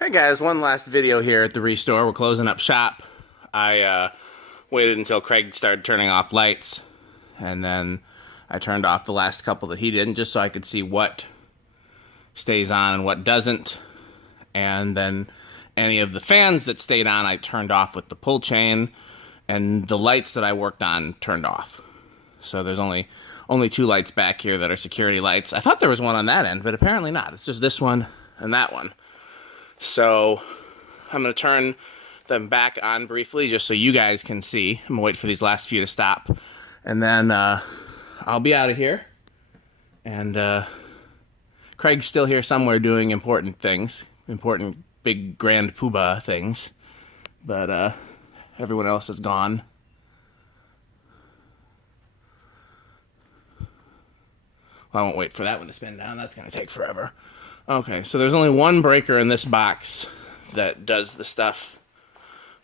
Hey guys, one last video here at the Restore. We're closing up shop. I waited until Craig started turning off lights, and then I turned off the last couple that he didn't, just so I could see what stays on and what doesn't. And then any of the fans that stayed on I turned off with the pull chain, and the lights that I worked on turned off. So there's only two lights back here that are security lights. I thought there was one on that end, but apparently not. It's just this one and that one. So I'm going to turn them back on briefly just so you guys can see. I'm going to wait for these last few to stop. And then I'll be out of here. And Craig's still here somewhere doing important things. Important big grand poobah things. But everyone else is gone. Well, I won't wait for that one to spin down. That's going to take forever. Okay, so there's only one breaker in this box that does the stuff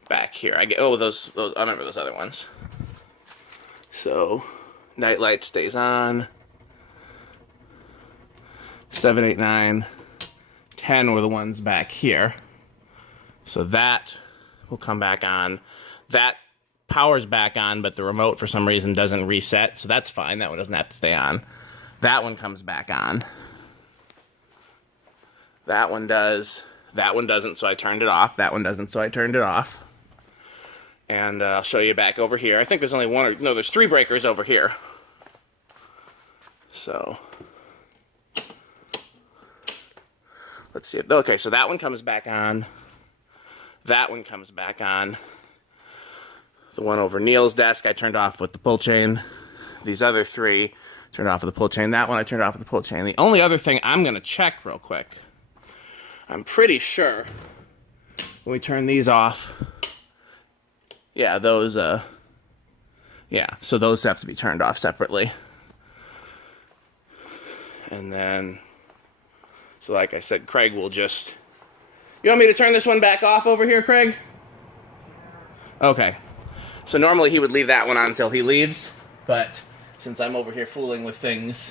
back here. Those I remember those other ones. So, night light stays on. 7, 8, 9, 10 were the ones back here. So that will come back on. That power's back on, but the remote for some reason doesn't reset, so that's fine. That one doesn't have to stay on. That one comes back on. That one does. That one doesn't, so I turned it off. That one doesn't, so I turned it off. And I'll show you back over here. I think there's only one, no, there's 3 breakers over here. So, let's see. Okay, so that one comes back on. That one comes back on. The one over Neil's desk I turned off with the pull chain. These other 3 turned off with the pull chain. That one I turned off with the pull chain. The only other thing I'm going to check real quick, I'm pretty sure when we turn these off, yeah, those, yeah, so those have to be turned off separately. And then, so like I said, Craig will just, you want me to turn this one back off over here, Craig? Okay. So normally he would leave that one on until he leaves, but since I'm over here fooling with things.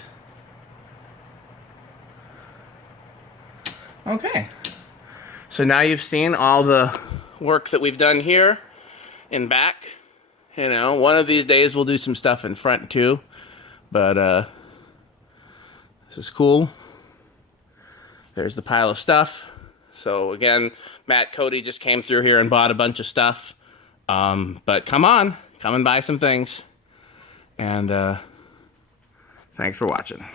Okay. So now you've seen all the work that we've done here in back. You know, one of these days we'll do some stuff in front too. But this is cool. There's the pile of stuff. So again, Matt Cody just came through here and bought a bunch of stuff. But come on, come and buy some things. And thanks for watching.